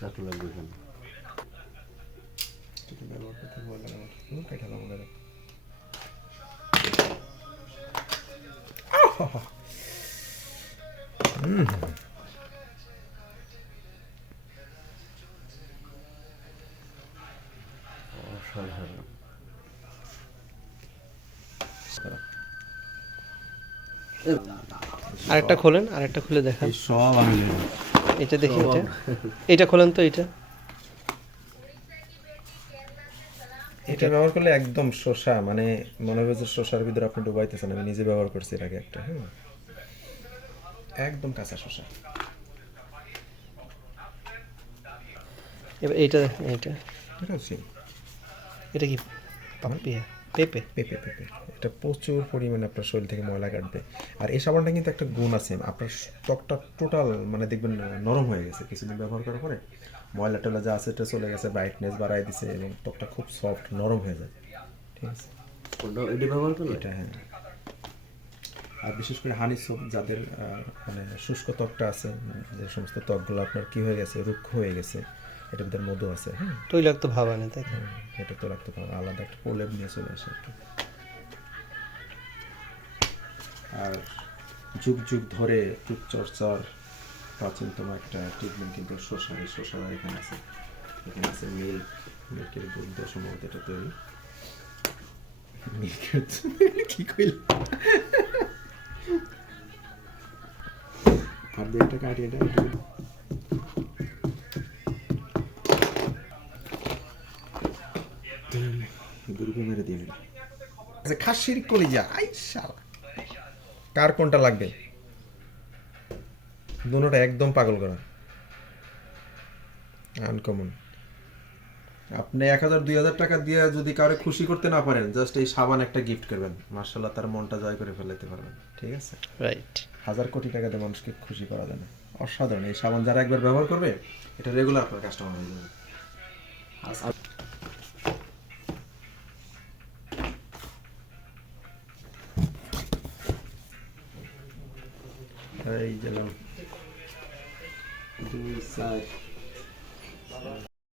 চাটু লাগবে কেন? এটা ব্যবহার করতে ভয় লাগে আমার। কেটে দাও মনে রাখ। অসাধারণ। আরেকটা খোলেন, আরেকটা খুলে দেখান। এই সব আমি নেব। এটা দেখি, সব এটা এটা খোলেন তো, এটা এটা ব্যবহার করলে একদম শসা, মানে মনে হবে যে শসার ভিতরে আপনি ডুবাইতেছেন। আমি নিজে ব্যবহার করছি এর আগে একটা, হ্যাঁ, একদম কাঁচা শসা। এবার এইটা দেখেন, এইটা এটাও সেম। এটা কি পাপিয়া পেঁপে? পেঁপে পেঁপে এটা প্রচুর পরিমাণে আপনার শরীর থেকে ময়লা কাটবে। আর এই সাবানটা কিন্তু একটা গুণ আছে, আপনার ত্বকটা টোটাল মানে দেখবেন নরম হয়ে গেছে কিছুদিন ব্যবহার করার পরে। ময়লা টয়লা যা আছে এটা চলে গেছে, ব্রাইটনেস বাড়াই দিছে এবং ত্বকটা খুব সফট নরম হয়ে যায়। ঠিক আছে, ওটা এটি ব্যবহার করলে এটা হ্যাঁ। আর বিশেষ করে হানি সোপ যাদের মানে শুষ্ক ত্বকটা আছে, যে সমস্ত ত্বকগুলো আপনার কী হয়ে গেছে, রুক্ষ হয়ে গেছে, এটার ভিতরে মধু আছে, হ্যাঁ, তৈলাক্ত ভাব আনে, তাই তো? এটা তো রাখতে পারবো, আলাদা একটা প্রলেপ নিয়ে চলে আসে একটু। আর যুগ যুগ ধরে রূপচর্চার প্রাচীনতম একটা ট্রিটমেন্ট কিন্তু শসা। এই শসা এখানে আছে, এখানে আছে মিল্কের দুধ দিয়ে সম্ভবত এটা তৈরি। মিল্কের কি কইল, আর দিয়ে একটা কাটি, এটা দুর্গে মেরে দিয়ে আচ্ছা, খাসির কলিজা, আই শালা, কার কোনটা লাগবে? দুটোটা একদম পাগল করা, আনকমন। আপনি 1000-2000 টাকা দিয়ে যদি কাউকে খুশি করতে না পারেন, জাস্ট এই সাবান একটা গিফট করবেন, মার্শাল্লাহ তার মনটা জয় করে ফেলাতে পারবেন। ঠিক আছে, রাইট। 1000 কোটি টাকা দিয়ে মানুষকে খুশি করা যায় না। অসাধারণ এই সাবান, যারা একবার ব্যবহার করবে এটা রেগুলার আপনার কাস্টমার হয়ে যাবে। এই যেমন 2 সাইড